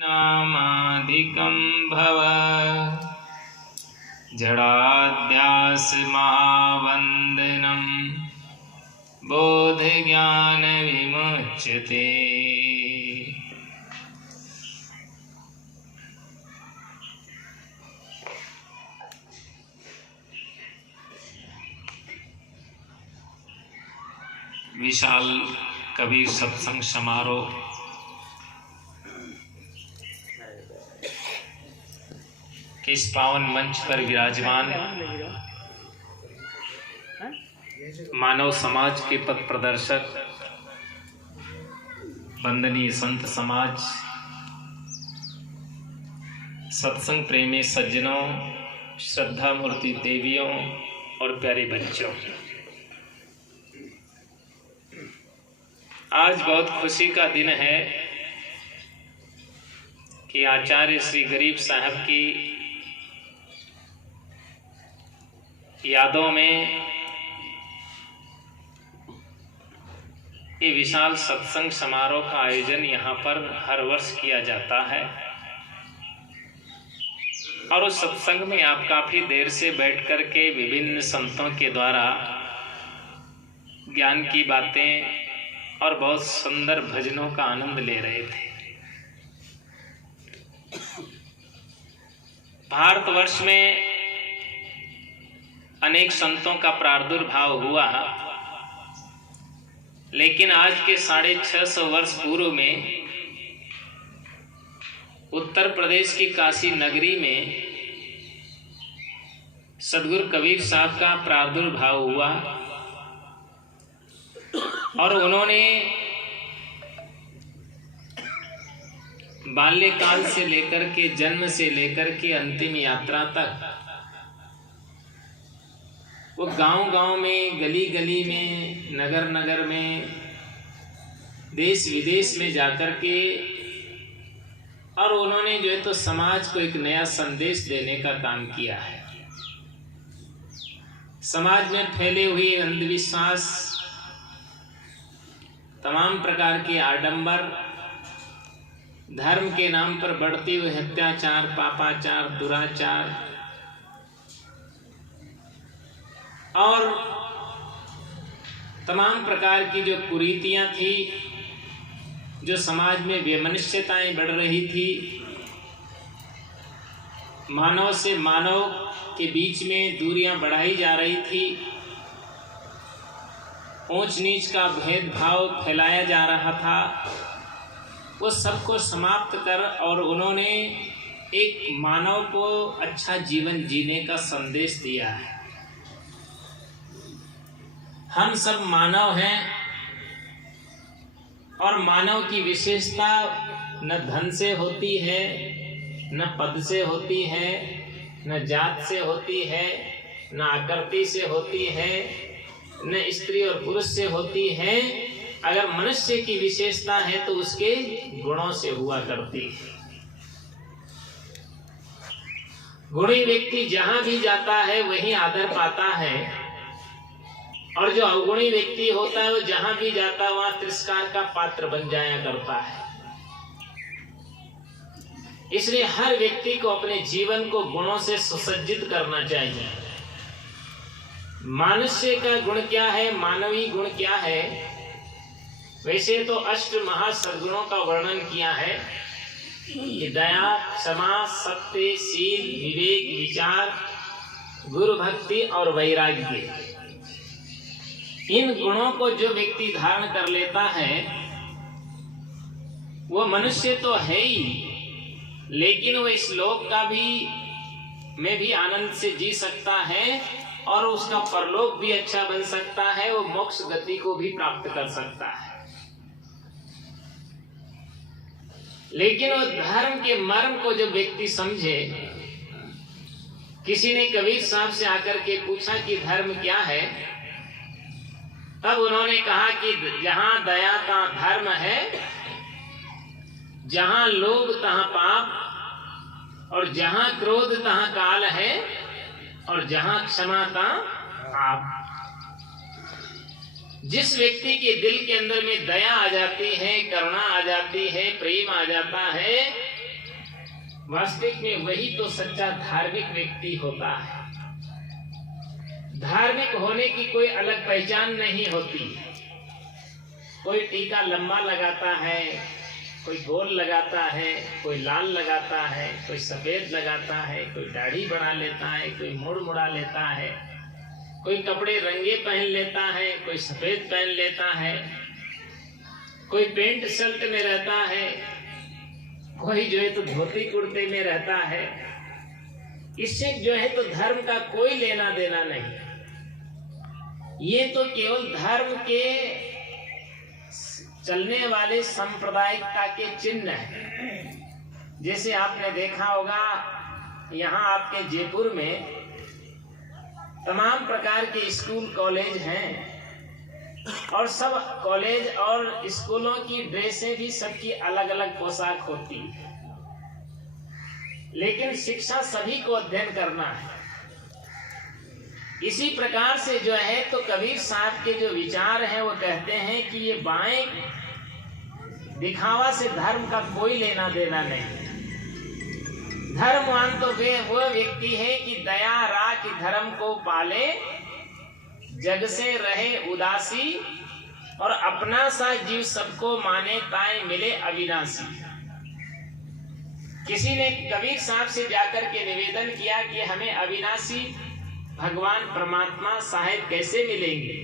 नामाधिकं भव जडाद्यास महावन्दनं बोधज्ञान विमुच्यते। विशाल कबीर सत्संग समारोह के इस पावन मंच पर विराजमान मानव समाज के पथ प्रदर्शक वंदनीय संत समाज, सत्संग प्रेमी सज्जनों, श्रद्धा मूर्ति देवियों और प्यारे बच्चों, आज बहुत खुशी का दिन है कि आचार्य श्री गरीब साहब की यादों में ये विशाल सत्संग समारोह का आयोजन यहाँ पर हर वर्ष किया जाता है और उस सत्संग में आप काफी देर से बैठ कर के विभिन्न संतों के द्वारा ज्ञान की बातें और बहुत सुंदर भजनों का आनंद ले रहे थे। भारतवर्ष में अनेक संतों का प्रादुर्भाव हुआ, लेकिन आज के 650 वर्ष पूर्व में उत्तर प्रदेश की काशी नगरी में सदगुरु कबीर साहब का प्रादुर्भाव हुआ और उन्होंने बाल्यकाल से लेकर के जन्म से लेकर के अंतिम यात्रा तक वो गांव-गांव में, गली-गली में, नगर-नगर में, देश विदेश में जाकर के और उन्होंने जो है तो समाज को एक नया संदेश देने का काम किया है। समाज में फैले हुए अंधविश्वास, तमाम प्रकार के आडंबर, धर्म के नाम पर बढ़ते हुए अत्याचार, पापाचार, दुराचार और तमाम प्रकार की जो कुरीतियां थी, जो समाज में वैमनस्यताएं बढ़ रही थी, मानव से मानव के बीच में दूरियां बढ़ाई जा रही थी, ऊंच नीच का भेदभाव फैलाया जा रहा था, वो सबको समाप्त कर और उन्होंने एक मानव को अच्छा जीवन जीने का संदेश दिया है। हम सब मानव हैं और मानव की विशेषता न धन से होती है, न पद से होती है, न जात से होती है, न आकृति से होती है, न स्त्री और पुरुष से होती है। अगर मनुष्य की विशेषता है तो उसके गुणों से हुआ करती है। गुणी व्यक्ति जहां भी जाता है वहीं आदर पाता है और जो अवगुणी व्यक्ति होता है वो जहां भी जाता है वहां तिरस्कार का पात्र बन जाया करता है। इसलिए हर व्यक्ति को अपने जीवन को गुणों से सुसज्जित करना चाहिए। मनुष्य का गुण क्या है, मानवीय गुण क्या है, वैसे तो अष्ट महासद्गुणों का वर्णन किया है कि दया, क्षमा, सत्य, शील, विवेक, विचार, गुरु भक्ति और वैराग्य। इन गुणों को जो व्यक्ति धारण कर लेता है वो मनुष्य तो है ही, लेकिन वो इस लोक का भी में भी आनंद से जी सकता है और उसका परलोक भी अच्छा बन सकता है, वो मोक्ष गति को भी प्राप्त कर सकता है। लेकिन वो धर्म के मर्म को जो व्यक्ति समझे, किसी ने कबीर साहब से आकर के पूछा कि धर्म क्या है, तब उन्होंने कहा कि जहां दया तहां धर्म है, जहां लोभ तहां पाप और जहां क्रोध तहां काल है और जहां क्षमा तहां पाप। जिस व्यक्ति के दिल के अंदर में दया आ जाती है, करुणा आ जाती है, प्रेम आ जाता है, वास्तविक में वही तो सच्चा धार्मिक व्यक्ति होता है। धार्मिक होने की कोई अलग पहचान नहीं होती। कोई टीका लंबा लगाता है, कोई गोल लगाता है, कोई लाल लगाता है, कोई सफेद लगाता है, कोई दाढ़ी बढ़ा लेता है, कोई मुड़ मुड़ा लेता है, कोई कपड़े रंगे पहन लेता है, कोई सफेद पहन लेता है, कोई पेंट शर्ट में रहता है, कोई जो है तो धोती कुर्ते में रहता है। इससे जो है तो धर्म का कोई लेना देना नहीं। ये तो केवल धर्म के चलने वाले सांप्रदायिकता के चिन्ह है। जैसे आपने देखा होगा यहाँ आपके जयपुर में तमाम प्रकार के स्कूल कॉलेज हैं और सब कॉलेज और स्कूलों की ड्रेसें भी सबकी अलग अलग पोशाक होती है, लेकिन शिक्षा सभी को अध्ययन करना है। इसी प्रकार से जो है तो कबीर साहब के जो विचार हैं वो कहते हैं कि ये बाएं दिखावा से धर्म का कोई लेना देना नहीं। धर्मवान तो वो व्यक्ति है कि दया राख धर्म को पाले, जग से रहे उदासी और अपना सा जीव सबको माने ताए मिले अविनाशी। किसी ने कबीर साहब से जाकर के निवेदन किया कि हमें अविनाशी भगवान परमात्मा साहेब कैसे मिलेंगे।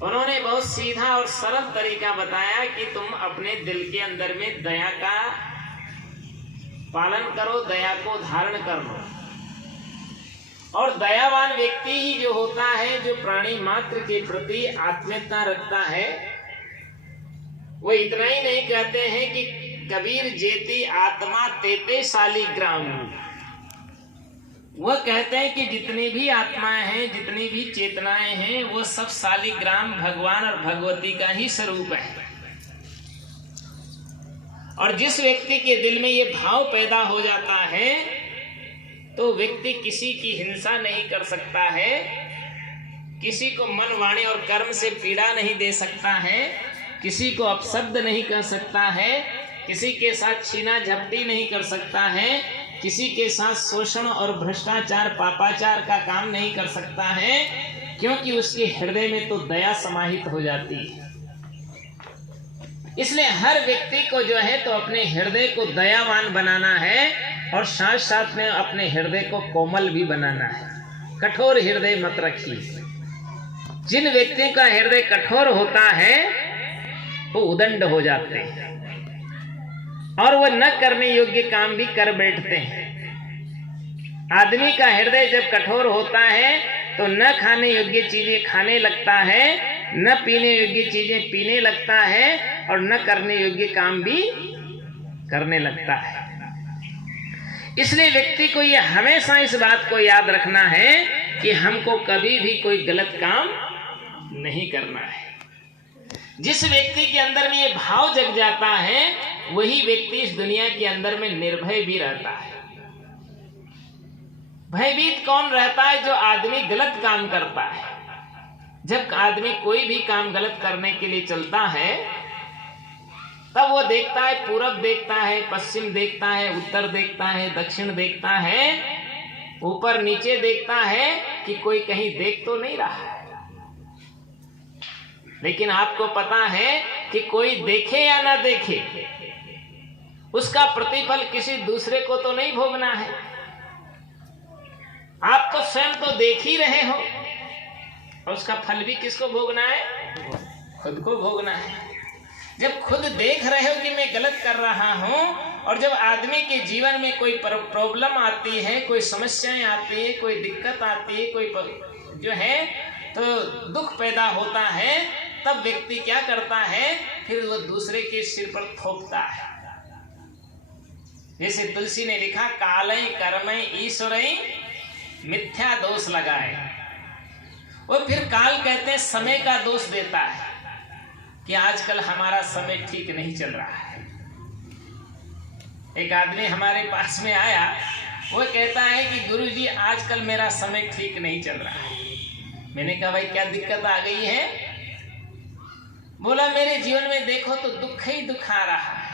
उन्होंने बहुत सीधा और सरल तरीका बताया कि तुम अपने दिल के अंदर में दया का पालन करो, दया को धारण कर लो। और दयावान व्यक्ति ही जो होता है, जो प्राणी मात्र के प्रति आत्मीयता रखता है, वो इतना ही नहीं कहते हैं कि कबीर जेती आत्मा तेते शालिग्राम। वह कहते हैं कि जितनी भी आत्माएं हैं, जितनी भी चेतनाएं हैं, वो सब शालिग्राम भगवान और भगवती का ही स्वरूप है। और जिस व्यक्ति के दिल में ये भाव पैदा हो जाता है तो व्यक्ति किसी की हिंसा नहीं कर सकता है, किसी को मन वाणी और कर्म से पीड़ा नहीं दे सकता है, किसी को अपशब्द नहीं कर सकता है, किसी के साथ छीना झपटी नहीं कर सकता है, किसी के साथ शोषण और भ्रष्टाचार पापाचार का काम नहीं कर सकता है, क्योंकि उसके हृदय में तो दया समाहित हो जाती है। इसलिए हर व्यक्ति को जो है तो अपने हृदय को दयावान बनाना है और साथ साथ में अपने हृदय को कोमल भी बनाना है। कठोर हृदय मत रखिए। जिन व्यक्तियों का हृदय कठोर होता है वो उदंड हो जाते हैं और वो न करने योग्य काम भी कर बैठते हैं। आदमी का हृदय जब कठोर होता है तो न खाने योग्य चीजें खाने लगता है, न पीने योग्य चीजें पीने लगता है और न करने योग्य काम भी करने लगता है। इसलिए व्यक्ति को ये हमेशा इस बात को याद रखना है कि हमको कभी भी कोई गलत काम नहीं करना है। जिस व्यक्ति के अंदर में ये भाव जग जाता है वही व्यक्ति इस दुनिया के अंदर में निर्भय भी रहता है। भयभीत कौन रहता है? जो आदमी गलत काम करता है। जब आदमी कोई भी काम गलत करने के लिए चलता है तब वो देखता है, पूरब देखता है, पश्चिम देखता है, उत्तर देखता है, दक्षिण देखता है, ऊपर नीचे देखता है कि कोई कहीं देख तो नहीं रहा है। लेकिन आपको पता है कि कोई देखे या ना देखे उसका प्रतिफल किसी दूसरे को तो नहीं भोगना है। आप तो स्वयं तो देख ही रहे हो और उसका फल भी किसको भोगना है? खुद को भोगना है। जब खुद देख रहे हो कि मैं गलत कर रहा हूं और जब आदमी के जीवन में कोई प्रॉब्लम आती है, कोई समस्याएं आती है, कोई दिक्कत आती है, कोई जो है तो दुख पैदा होता है, तब व्यक्ति क्या करता है? फिर वो दूसरे के सिर पर थोपता है। जैसे तुलसी ने लिखा, कालय कर्मय ईश्वरय मिथ्या दोष लगाए। वो फिर काल कहते हैं समय का दोष देता है कि आजकल हमारा समय ठीक नहीं चल रहा है। एक आदमी हमारे पास में आया, वो कहता है कि गुरुजी आजकल मेरा समय ठीक नहीं चल रहा है। मैंने कहा भाई क्या दिक्कत आ गई है? बोला मेरे जीवन में देखो तो दुख ही दुख आ रहा है।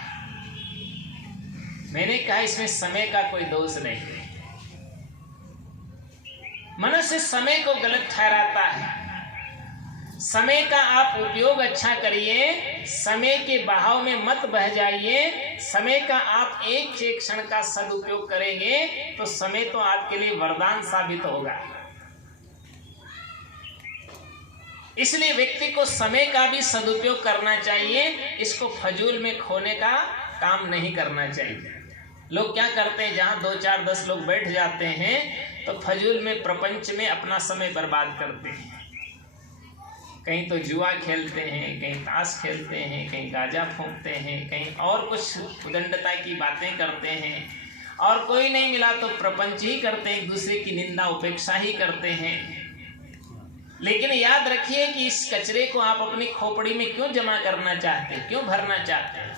मैंने कहा इसमें समय का कोई दोष नहीं है। मनुष्य समय को गलत ठहराता है। समय का आप उपयोग अच्छा करिए, समय के बहाव में मत बह जाइए। समय का आप एक क्षण का सदुपयोग करेंगे तो समय तो आपके लिए वरदान साबित होगा। इसलिए व्यक्ति को समय का भी सदुपयोग करना चाहिए, इसको फजूल में खोने का काम नहीं करना चाहिए। लोग क्या करते हैं, जहाँ 2, 4, 10 लोग बैठ जाते हैं तो फजूल में प्रपंच में अपना समय बर्बाद करते हैं। कहीं तो जुआ खेलते हैं, कहीं ताश खेलते हैं, कहीं गाजा फूंकते हैं, कहीं और कुछ उदंडता की बातें करते हैं, और कोई नहीं मिला तो प्रपंच ही करते हैं, एक दूसरे की निंदा उपेक्षा ही करते हैं। लेकिन याद रखिए कि इस कचरे को आप अपनी खोपड़ी में क्यों जमा करना चाहते हैं, क्यों भरना चाहते हैं?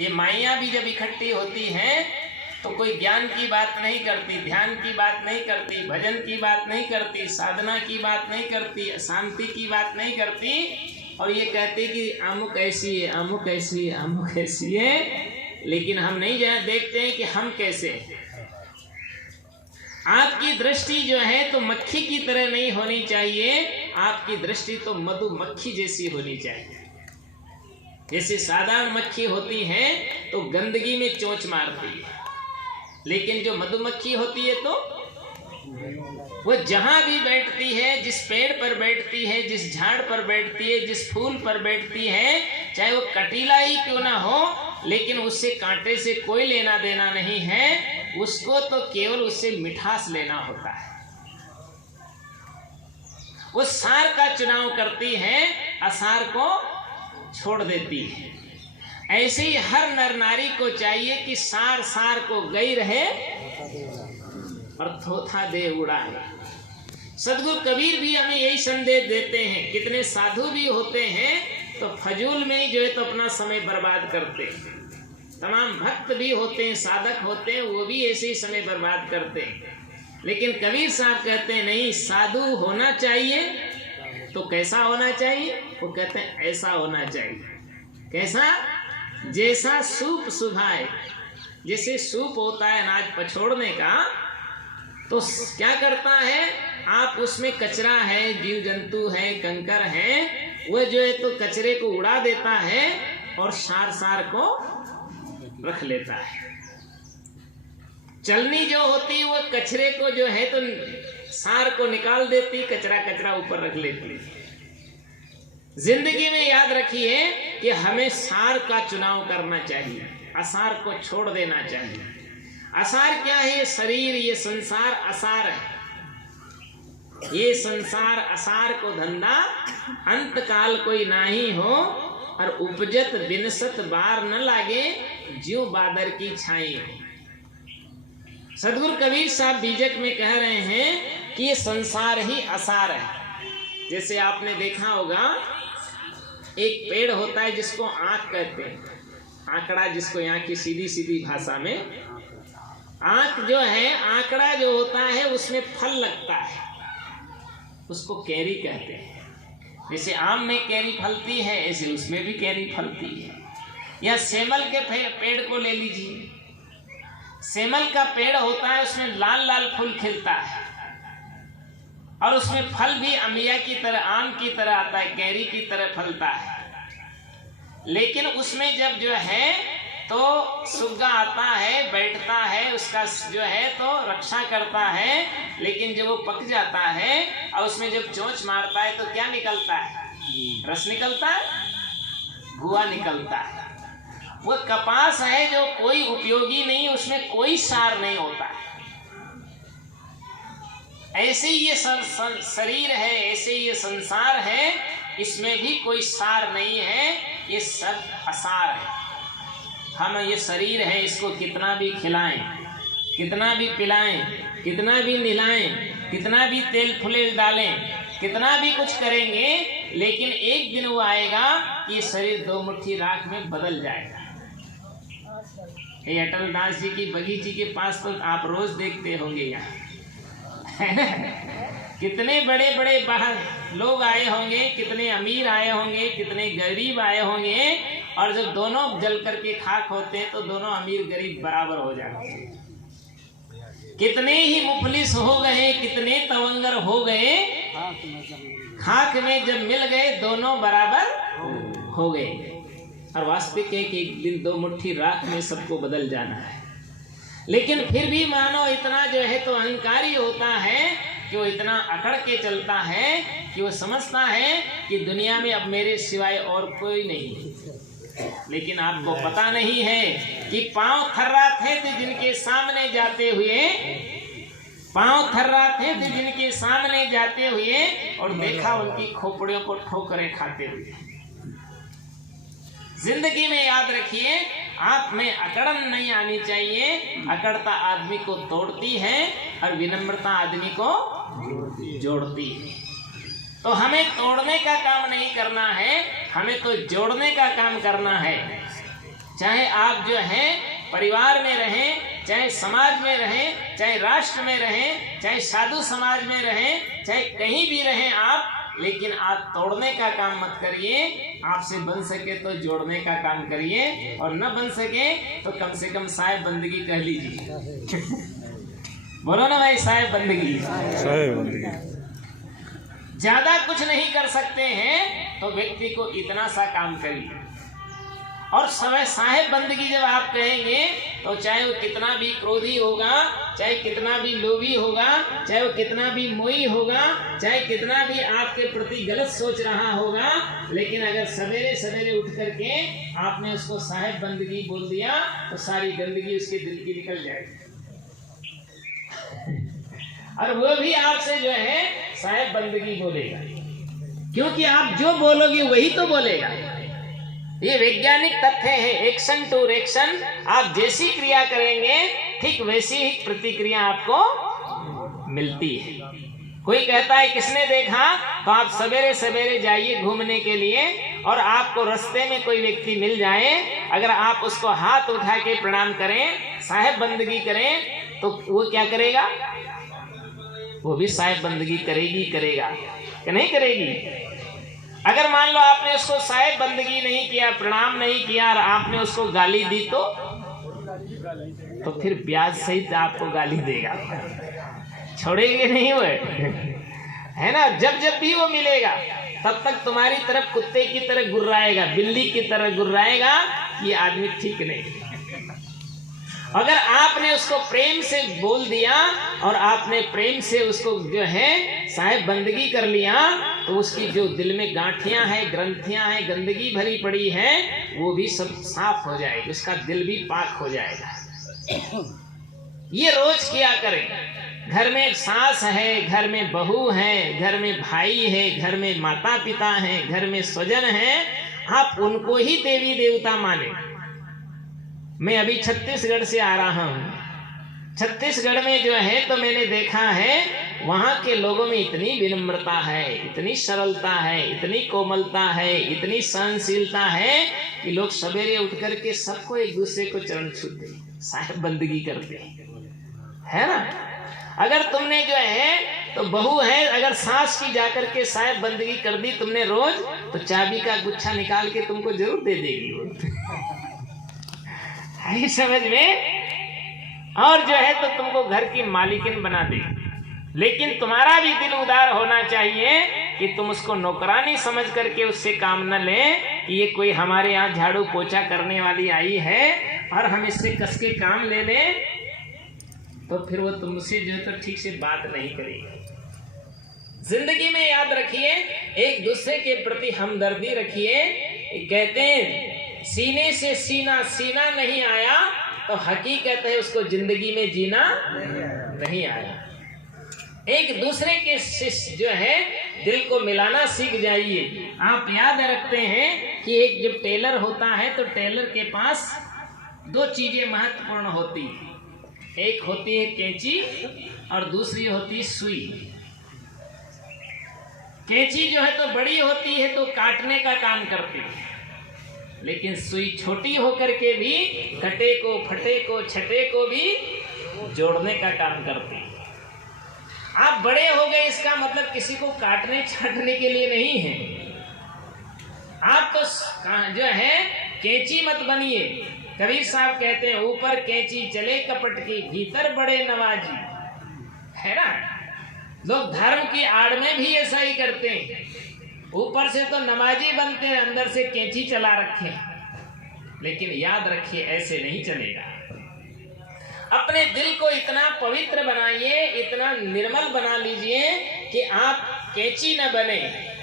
ये माइयाँ भी जब इकट्ठी होती हैं तो कोई ज्ञान की बात नहीं करती, ध्यान की बात नहीं करती, भजन की बात नहीं करती, साधना की बात नहीं करती, शांति की बात नहीं करती, और ये कहते कि अमुक ऐसी है, अमुक ऐसी है, अमुक ऐसी है। लेकिन हम नहीं देखते हैं कि हम कैसे हैं। आपकी दृष्टि जो है तो मक्खी की तरह नहीं होनी चाहिए, आपकी दृष्टि तो मधुमक्खी जैसी होनी चाहिए। जैसे साधारण मक्खी होती है तो गंदगी में चोंच मारती है, लेकिन जो मधुमक्खी होती है तो वो जहां भी बैठती है, जिस पेड़ पर बैठती है, जिस झाड़ पर बैठती है, जिस फूल पर बैठती है, चाहे वो कटीला ही क्यों ना हो, लेकिन उससे कांटे से कोई लेना देना नहीं है। उसको तो केवल उससे मिठास लेना होता है। वो सार का चुनाव करती है, असार को छोड़ देती है। ऐसे ही हर नर नारी को चाहिए कि सार सार को गई रहे और थोथा दे उड़ाए। सदगुरु कबीर भी हमें यही संदेश देते हैं। कितने साधु भी होते हैं तो फजूल में ही जो है तो अपना समय बर्बाद करते हैं। तमाम भक्त भी होते हैं, साधक होते हैं, वो भी ऐसे ही समय बर्बाद करते हैं। लेकिन कबीर साहब कहते हैं नहीं, साधु होना चाहिए तो कैसा होना चाहिए? वो कहते हैं ऐसा होना चाहिए। कैसा? जैसा सूप सुभाए। जैसे सूप होता है अनाज पछोड़ने का, तो क्या करता है, आप उसमें कचरा है, जीव जंतु है, कंकर है, वह जो है तो कचरे को उड़ा देता है और सार सार को रख लेता है। चलनी जो होती है वो कचरे को जो है तो सार को निकाल देती, कचरा कचरा ऊपर रख लेती। जिंदगी में याद रखिए कि हमें सार का चुनाव करना चाहिए, असार को छोड़ देना चाहिए। असार क्या है? शरीर, ये संसार असार है। ये संसार असार को धंधा अंत काल कोई नाही हो, और उपजत बिनसत बार न लागे, ज्यों बादर की छाई हो। सदगुरु कबीर साहब बीजक में कह रहे हैं कि ये संसार ही असार है। जैसे आपने देखा होगा एक पेड़ होता है जिसको आंख कहते हैं, आंकड़ा, जिसको यहाँ की सीधी सीधी भाषा में आंख जो है, आंकड़ा जो होता है उसमें फल लगता है, उसको कैरी कहते हैं। जैसे आम में कैरी फलती है, ऐसे उसमें भी कैरी फलती है। या सेमल के पेड़ को ले लीजिए। सेमल का पेड़ होता है, उसमें लाल लाल फूल खिलता है और उसमें फल भी अमिया की तरह, आम की तरह आता है, कैरी की तरह फलता है। लेकिन उसमें जब जो है तो सुग्गा आता है, बैठता है, उसका जो है तो रक्षा करता है। लेकिन जब वो पक जाता है और उसमें जब चोंच मारता है तो क्या निकलता है? रस निकलता है, भुआ निकलता है। वो कपास है जो कोई उपयोगी नहीं, उसमें कोई सार नहीं होता है। ऐसे ये शरीर है, ऐसे ये संसार है, इसमें भी कोई सार नहीं है, ये सब असार है। हम ये शरीर है, इसको कितना भी खिलाएं, कितना भी पिलाएं, कितना भी नहलाएं, कितना भी तेल फुलेल डालें, कितना भी कुछ करेंगे, लेकिन एक दिन वो आएगा कि ये शरीर 2 मुट्ठी राख में बदल जाएगा। ये अटल दास जी की बगीची के पास तो आप रोज देखते होंगे यहाँ, है ना? कितने बड़े बड़े बाहर लोग आए होंगे, कितने अमीर आए होंगे, कितने गरीब आए होंगे, और जब दोनों जल करके खाक होते हैं तो दोनों अमीर गरीब बराबर हो जाते हैं। कितने ही मुफलिस हो गए, कितने तवंगर हो गए, खाक में जब मिल गए दोनों बराबर हो गए। और वास्तविक है कि एक दिन दो मुट्ठी राख में सबको बदल जाना है। लेकिन फिर भी मानो इतना जो है तो अहंकारी होता है कि वो इतना अकड़ के चलता है कि वो समझता है कि दुनिया में अब मेरे सिवाय और कोई नहीं है। लेकिन आपको पता नहीं है कि पांव थर्राते थे जिनके सामने जाते हुए, पांव थर्राते थे जिनके सामने जाते हुए, और देखा उनकी खोपड़ियों को ठोकरें खाते हुए। जिंदगी में याद रखिए, आप में अकड़न नहीं आनी चाहिए। अकड़ता आदमी को तोड़ती है और विनम्रता आदमी को जोड़ती है। तो हमें तोड़ने का काम नहीं करना है, हमें तो जोड़ने का काम करना है। चाहे आप जो है परिवार में रहें, चाहे समाज में रहें, चाहे राष्ट्र में रहें, चाहे साधु समाज में रहें, चाहे कहीं भी रहें आप, लेकिन आप तोड़ने का काम मत करिए। आपसे बन सके तो जोड़ने का काम करिए, और न बन सके तो कम से कम साहिब बंदगी कह लीजिए। बोलो ना भाई, साहिब बंदगी। ज्यादा कुछ नहीं कर सकते हैं तो व्यक्ति को इतना सा काम करिए। और समय साहिब बंदगी जब आप कहेंगे तो चाहे वो कितना भी क्रोधी होगा, चाहे कितना भी लोभी होगा, चाहे वो कितना भी मोही होगा, चाहे कितना भी आपके प्रति गलत सोच रहा होगा, लेकिन अगर सवेरे सवेरे उठ करके आपने उसको साहिब बंदगी बोल दिया तो सारी गंदगी उसके दिल की निकल जाएगी। और वो भी आपसे जो है साहिब बंदगी बोलेगा, क्योंकि आप जो बोलोगे वही तो बोलेगा। ये वैज्ञानिक तथ्य है। एक्शन टू रिएक्शन, आप जैसी क्रिया करेंगे ठीक वैसी ही प्रतिक्रिया आपको मिलती है। कोई कहता है किसने देखा, तो आप सवेरे सवेरे जाइए घूमने के लिए, और आपको रास्ते में कोई व्यक्ति मिल जाए, अगर आप उसको हाथ उठा के प्रणाम करें, साहिब बंदगी करें, तो वो क्या करेगा? वो भी साहिब बंदगी करेगा कि नहीं करेगी? अगर मान लो आपने उसको साहिब बंदगी नहीं किया, प्रणाम नहीं किया, और आपने उसको गाली दी तो फिर ब्याज सहित आपको गाली देगा, छोड़ेंगे नहीं वो, है ना। जब जब भी वो मिलेगा तब तक तुम्हारी तरफ कुत्ते की तरह गुर्राएगा, बिल्ली की तरह गुर्राएगा, ये आदमी ठीक नहीं। अगर आपने उसको प्रेम से बोल दिया और आपने प्रेम से उसको जो है साहिब बंदगी कर लिया, तो उसकी जो दिल में गांठियां हैं, ग्रंथियां हैं, गंदगी भरी पड़ी है, वो भी सब साफ हो जाएगी, उसका दिल भी पाक हो जाएगा। ये रोज किया करें। घर में सास है, घर में बहू है, घर में भाई है, घर में माता पिता है, घर में स्वजन है, आप उनको ही देवी देवता माने। मैं अभी छत्तीसगढ़ से आ रहा हूँ। छत्तीसगढ़ में जो है तो मैंने देखा है वहाँ के लोगों में इतनी विनम्रता है, इतनी सरलता है, इतनी कोमलता है, इतनी सहनशीलता है कि लोग सवेरे उठ करके सबको एक दूसरे को चरण छूते, साहिब बंदगी करते है ना। अगर तुमने जो है तो बहू है, अगर सास की जाकर के साहिब बंदगी कर दी तुमने रोज, तो चाबी का गुच्छा निकाल के तुमको जरूर दे देगी है समझ में। और जो है तो तुमको घर की मालिकिन बना दे। लेकिन तुम्हारा भी दिल उदार होना चाहिए कि तुम उसको नौकरानी समझ करके उससे काम न ले कि ये कोई हमारे यहाँ झाड़ू पोछा करने वाली आई है और हम इससे कस के काम ले लें, तो फिर वो तुमसे जो है तो ठीक से बात नहीं करेगी। जिंदगी में याद रखिए, एक दूसरे के प्रति हमदर्दी रखिए। कहते हैं सीने से सीना सीना नहीं आया तो हकीकत है उसको जिंदगी में जीना नहीं आया। एक दूसरे के जो है दिल को मिलाना सीख जाइए। आप याद रखते हैं कि एक जब टेलर होता है तो टेलर के पास दो चीजें महत्वपूर्ण होती है, एक होती है कैंची और दूसरी होती है सुई। कैंची जो है तो बड़ी होती है तो काटने का काम करती है, लेकिन सुई छोटी होकर के भी कटे को फटे को छटे को भी जोड़ने का काम करती है। आप बड़े हो गए इसका मतलब किसी को काटने छाटने के लिए नहीं है। आप तो जो है कैंची मत बनिए। कबीर साहब कहते हैं ऊपर कैंची चले कपट की, भीतर बड़े नवाजी। है ना, लोग धर्म की आड़ में भी ऐसा ही करते हैं, ऊपर से तो नमाजी बनते हैं, अंदर से कैंची चला रखे। लेकिन याद रखिए ऐसे नहीं चलेगा। अपने दिल को इतना पवित्र बनाइए, इतना निर्मल बना लीजिए कि आप कैंची न बने,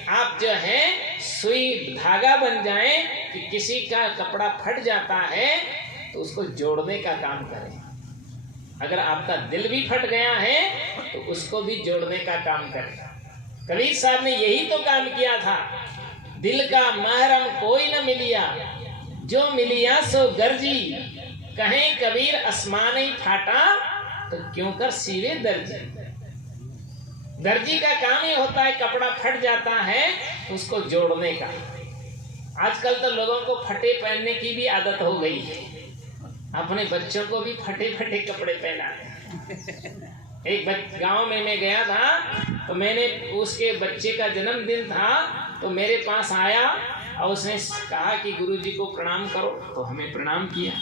आप जो है सुई धागा बन जाए कि किसी का कपड़ा फट जाता है तो उसको जोड़ने का काम करें। अगर आपका दिल भी फट गया है तो उसको भी जोड़ने का काम करें। कबीर साहब ने यही तो काम किया था। दिल का महरम कोई न मिलिया, जो मिलिया सो गर्जी। कहें कबीर आसमान ही फाटा, तो क्यों कर सीवे दर्जी। दर्जी का काम ही होता है, कपड़ा फट जाता है तो उसको जोड़ने का। आजकल तो लोगों को फटे पहनने की भी आदत हो गई है, अपने बच्चों को भी फटे फटे कपड़े पहनाते। एक गांव में मैं गया था तो मैंने उसके बच्चे का जन्मदिन था तो मेरे पास आया और उसने कहा कि गुरुजी को प्रणाम करो, तो हमें प्रणाम किया।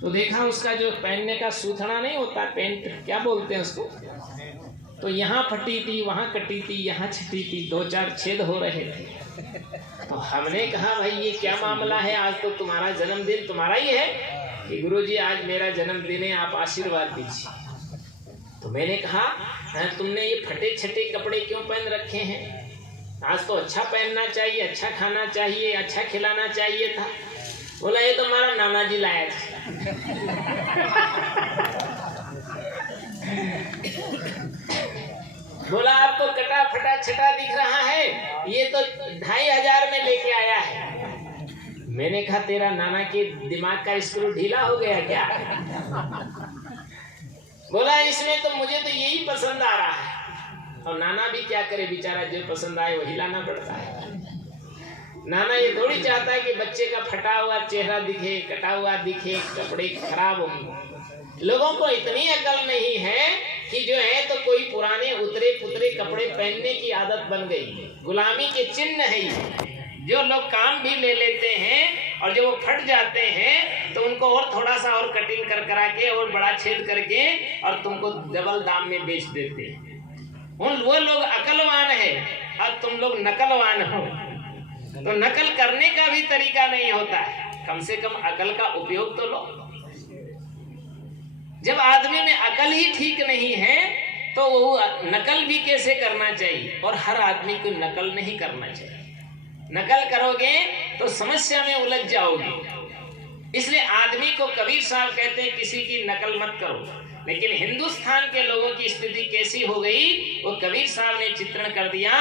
तो देखा उसका जो पहनने का सूथड़ा नहीं होता, पैंट क्या बोलते हैं उसको, तो यहाँ फटी थी, वहाँ कटी थी, यहाँ छटी थी, 2-4 छेद हो रहे थे। तो हमने कहा भाई ये क्या मामला है, आज तो तुम्हारा जन्मदिन तुम्हारा ही है कि गुरुजी आज मेरा जन्मदिन है, आप आशीर्वाद दीजिए। तो मैंने कहा तुमने ये फटे छटे कपड़े क्यों पहन रखे हैं, आज तो अच्छा पहनना चाहिए, अच्छा खाना चाहिए, अच्छा खिलाना चाहिए था। बोला ये तो हमारा नाना जी लाया था। बोला आपको कटा फटा छटा दिख रहा है, ये तो 2500 में लेके आया है। मैंने कहा तेरा नाना के दिमाग का स्क्रू ढीला हो गया क्या। बोला इसमें तो मुझे तो यही पसंद आ रहा है। और नाना भी क्या करे बेचारा, जो पसंद आए वही लाना पड़ता है। नाना ये थोड़ी चाहता है कि बच्चे का फटा हुआ चेहरा दिखे, कटा हुआ दिखे, कपड़े खराब होंगे। लोगों को इतनी अकल नहीं है कि जो है तो कोई पुराने उतरे पुतरे कपड़े पहनने की आदत बन गई, गुलामी के चिन्ह है ये। जो लोग काम भी ले लेते हैं और जो वो फट जाते हैं तो उनको और थोड़ा सा और कटिंग करा के और बड़ा छेद करके और तुमको डबल दाम में बेच देते हैं। वो लोग अकलवान है और तुम लोग नकलवान हो। तो नकल करने का भी तरीका नहीं होता है, कम से कम अकल का उपयोग तो लो। जब आदमी में अकल ही ठीक नहीं है तो वो नकल भी कैसे करना चाहिए। और हर आदमी को नकल नहीं करना चाहिए, नकल करोगे तो समस्या में उलझ जाओगे। इसलिए आदमी को कबीर साहब कहते हैं किसी की नकल मत करो। लेकिन हिंदुस्तान के लोगों की स्थिति कैसी हो गई, वो कबीर साहब ने चित्रण कर दिया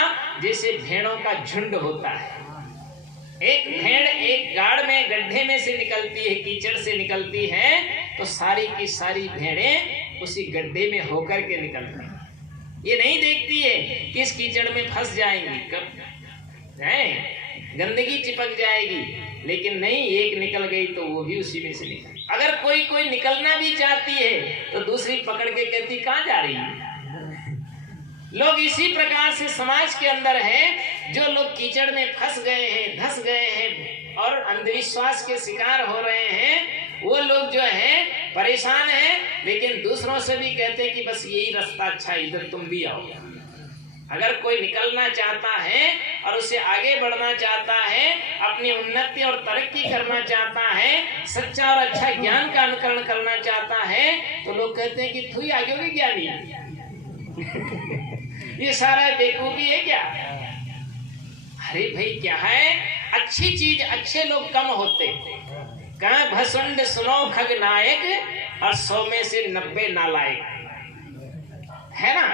जैसे भेड़ों का झुंड होता है। एक भेड़ एक गाड़ में गड्ढे में से निकलती है, कीचड़ से निकलती है, तो सारी की सारी भेड़ें उसी गड्ढे में होकर के निकलती हैं। ये नहीं देखती है कि इस कीचड़ में फंस जाएंगी, कब गंदगी चिपक जाएगी, लेकिन नहीं, एक निकल गई तो वो भी उसी में से निकल। अगर कोई निकलना भी चाहती है तो दूसरी पकड़ के कहती कहाँ जा रही है। लोग इसी प्रकार से समाज के अंदर है, जो लोग कीचड़ में फंस गए हैं, धंस गए हैं और अंधविश्वास के शिकार हो रहे हैं, वो लोग जो है परेशान हैं, लेकिन दूसरों से भी कहते हैं कि बस यही रास्ता अच्छा, इधर तुम भी आओ। अगर कोई निकलना चाहता है और उसे आगे बढ़ना चाहता है, अपनी उन्नति और तरक्की करना चाहता है, सच्चा और अच्छा ज्ञान का अनुकरण करना चाहता है, तो लोग कहते हैं कि तू ही आगे होगी ज्ञानी। ये सारा बेवकूफी है क्या। अरे भाई क्या है, अच्छी चीज अच्छे लोग कम होते। कहाँ भसुंड सुनो खग नायक और 100 में से 90 नालायक, है ना।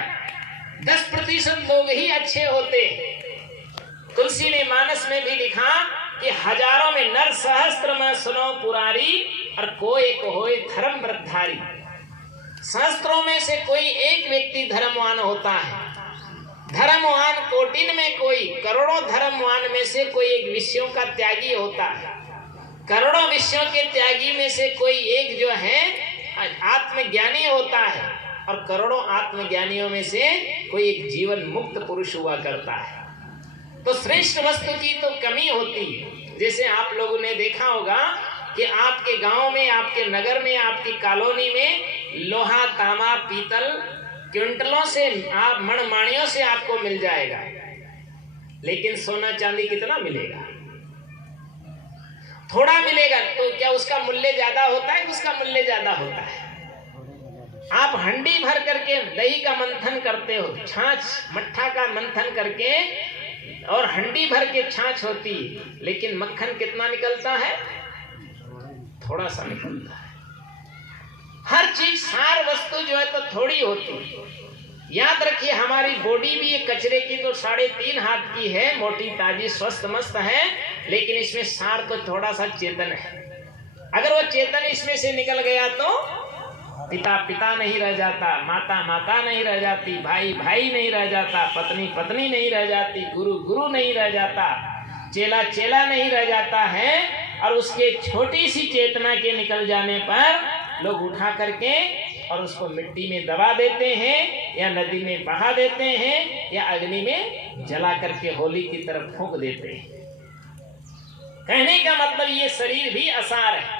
10% लोग ही अच्छे होते। तुलसी ने मानस में भी लिखा कि हजारों में नर सहस्त्र में सुनो पुरारी और कोई होए धर्म वृद्धारी। सहस्त्रों में से कोई एक व्यक्ति धर्मवान होता है। धर्मवान कोटिन में कोई, करोड़ों धर्मवान में से कोई एक विषयों का त्यागी होता है। करोड़ों विषयों के त्यागी में से कोई एक जो है आत्मज्ञानी होता है, और करोड़ों आत्मज्ञानियों में से कोई एक जीवन मुक्त पुरुष हुआ करता है। तो श्रेष्ठ वस्तु की तो कमी होती है। जैसे आप लोगों ने देखा होगा कि आपके गांव में, आपके नगर में, आपकी कॉलोनी में लोहा, तांबा, पीतल क्विंटलों से, आप मणमाणियों से आपको मिल जाएगा, लेकिन सोना चांदी कितना मिलेगा? थोड़ा मिलेगा। तो क्या उसका मूल्य ज्यादा होता है कि उसका मूल्य ज्यादा होता है? आप हंडी भर करके दही का मंथन करते हो, छाछ मट्ठा का मंथन करके, और हंडी भर के छाछ होती, लेकिन मक्खन कितना निकलता है? थोड़ा सा निकलता है। हर चीज सार वस्तु जो है तो थोड़ी होती। याद रखिए, हमारी बॉडी भी ये कचरे की तो 3.5 हाथ की है, मोटी ताजी स्वस्थ मस्त है, लेकिन इसमें सार तो थोड़ा सा चेतन है। अगर वो चेतन इसमें से निकल गया तो पिता पिता नहीं रह जाता, माता माता नहीं रह जाती, भाई भाई नहीं रह जाता, पत्नी पत्नी नहीं रह जाती, गुरु गुरु नहीं रह जाता, चेला चेला नहीं रह जाता है। और उसके छोटी सी चेतना के निकल जाने पर लोग उठा करके और उसको मिट्टी में दबा देते हैं, या नदी में बहा देते हैं, या अग्नि में जला करके होली की तरफ फूंक देते हैं। कहने का मतलब ये शरीर भी असार है।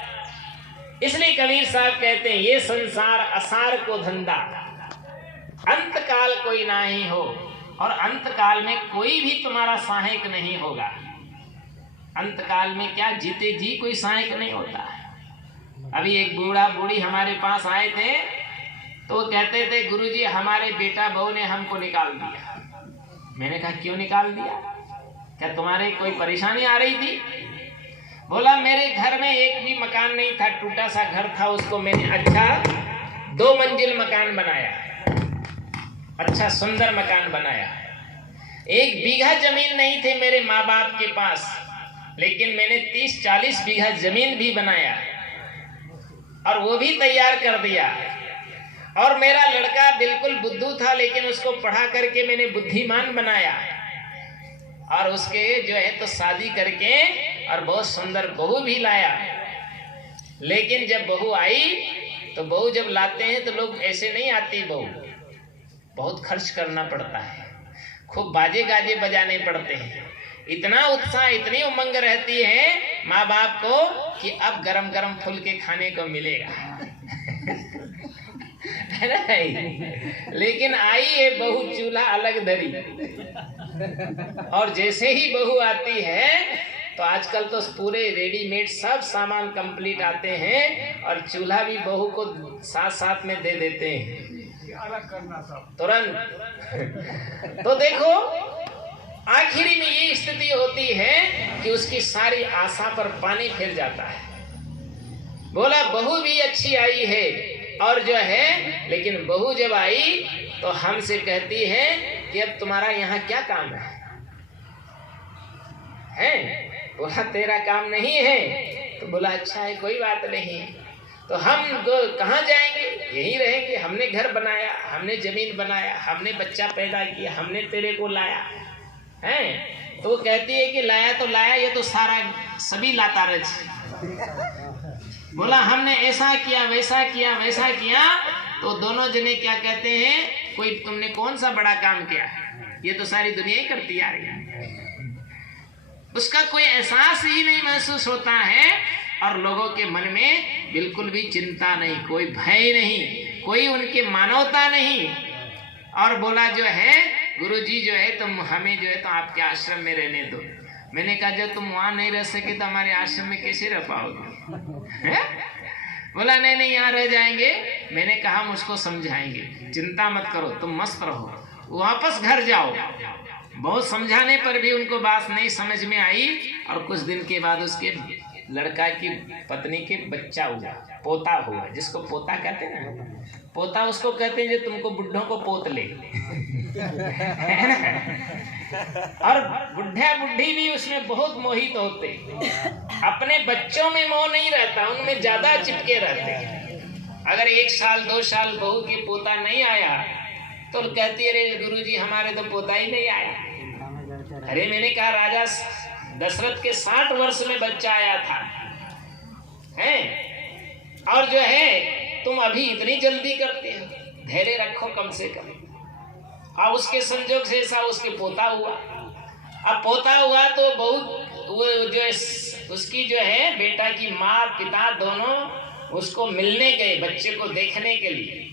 इसलिए कबीर साहब कहते हैं, ये संसार असार को धंधा, अंत काल कोई ना ही हो, और अंत काल में कोई भी तुम्हारा सहायक नहीं होगा। अंत काल में क्या, जीते जी कोई सहायक नहीं होता है। अभी एक बूढ़ा बूढ़ी हमारे पास आए थे, तो कहते थे, गुरुजी हमारे बेटा बहू ने हमको निकाल दिया। मैंने कहा क्यों निकाल दिया? क्या तुम्हारे कोई परेशानी आ रही थी? बोला मेरे घर में एक भी मकान नहीं था, टूटा सा घर था, उसको मैंने अच्छा 2 मंजिल मकान बनाया, अच्छा सुंदर मकान बनाया। 1 बीघा जमीन नहीं थे मेरे माँ बाप के पास, लेकिन मैंने 30-40 बीघा जमीन भी बनाया, और वो भी तैयार कर दिया। और मेरा लड़का बिल्कुल बुद्धू था, लेकिन उसको पढ़ा करके मैंने बुद्धिमान बनाया, और उसके जो है तो शादी करके और बहुत सुंदर बहू भी लाया। लेकिन जब बहू आई, तो बहू जब लाते हैं तो लोग ऐसे नहीं आती बहू, बहुत खर्च करना पड़ता है, खूब बाजे गाजे बजाने पड़ते हैं। इतना उत्साह, इतनी उमंग रहती है माँ बाप को कि अब गरम गरम फुलके खाने को मिलेगा है ना? लेकिन आई है बहू, चूल्हा अलग धरी, और जैसे ही बहू आती है तो आजकल तो पूरे रेडीमेड सब सामान कंप्लीट आते हैं, और चूल्हा भी बहू को साथ साथ में दे देते हैं अलग करना सब तुरंत। तो देखो आखिरी में ये स्थिति होती है कि उसकी सारी आशा पर पानी फिर जाता है। बोला बहू भी अच्छी आई है, और जो है, लेकिन बहू जब आई तो हमसे कहती है कि अब तुम्हारा यहाँ क्या काम है? बोला तेरा काम नहीं है। तो बोला अच्छा है, कोई बात नहीं। तो हम कहाँ जाएंगे? यहीं रहेंगे। हमने घर बनाया, हमने जमीन बनाया, हमने बच्चा पैदा किया, हमने तेरे को लाया है। तो वो कहती है कि लाया तो लाया, ये तो सारा सभी लाता रज। बोला हमने ऐसा किया, वैसा किया, वैसा किया। तो दोनों जने क्या कहते हैं, कोई तुमने कौन सा बड़ा काम किया? ये तो सारी दुनिया ही करती आ रही है। उसका कोई एहसास ही नहीं महसूस होता है, और लोगों के मन में बिल्कुल भी चिंता नहीं, कोई भय नहीं, कोई उनकी मानवता नहीं। और बोला जो है गुरुजी जो है तुम हमें जो है तो आपके आश्रम में रहने दो। मैंने कहा जब तुम वहां नहीं रह सके तो हमारे आश्रम में कैसे रह पाओगे? बोला नहीं नहीं यहाँ रह जाएंगे। मैंने कहा हम उसको समझाएंगे, चिंता मत करो, तुम मस्त रहो, वापस घर जाओ। बहुत समझाने पर भी उनको बात नहीं समझ में आई, और कुछ दिन के बाद उसके लड़का की पत्नी के बच्चा हुआ, पोता हुआ, जिसको पोता कहते हैं ना। पोता उसको कहते हैं जो तुमको बुढ़ों को पोत ले है ना? और बुढ़ा बुढ़ी भी उसमें बहुत मोहित होते, अपने बच्चों में मोह नहीं रहता, उनमें ज्यादा चिपके रहते। अगर 1 साल 2 साल बहू के पोता नहीं आया तो कहती है अरे गुरुजी हमारे तो पोता ही नहीं आया। अरे मैंने कहा राजा दशरथ के 60 वर्ष में बच्चा आया था हैं, और जो है तुम अभी इतनी जल्दी करते हो, धैर्य रखो कम से कम। और उसके संजोग से ऐसा उसके पोता हुआ। अब पोता हुआ तो बहुत वो जो उसकी जो है बेटा की माँ पिता दोनों उसको मिलने गए बच्चे को देखने के लिए।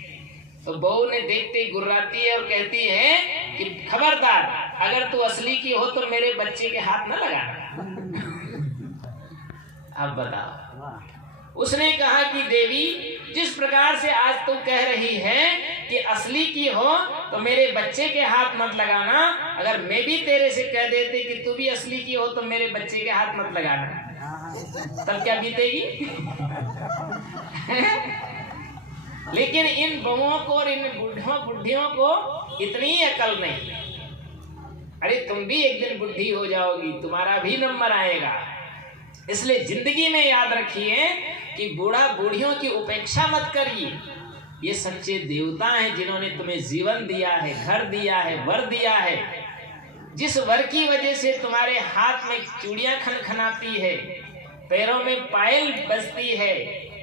तो बहू ने देखते ही गुर्राती है और कहती है कि खबरदार, अगर तू असली की हो तो मेरे बच्चे के हाथ न लगाना। अब बताओ। उसने कहा कि देवी, जिस प्रकार से आज तू कह रही है कि असली की हो तो मेरे बच्चे के हाथ मत लगाना, अगर मैं भी तेरे से कह देती कि तू भी असली की हो तो मेरे बच्चे के हाथ मत लगाना, तब क्या बीतेगी? लेकिन इन बहुओं को और इन बुढ़ियों को इतनी अकल नहीं। अरे तुम भी एक दिन बुढ़ी हो जाओगी, तुम्हारा भी नंबर आएगा। इसलिए जिंदगी में याद रखिए कि बूढ़ा बूढ़ियों की उपेक्षा मत करिए। ये सच्चे देवता हैं जिन्होंने तुम्हें जीवन दिया है, घर दिया है, वर दिया है। जिस वर की वजह से तुम्हारे हाथ में चूड़ियां खनखनाती है, पैरों में पायल बजती है,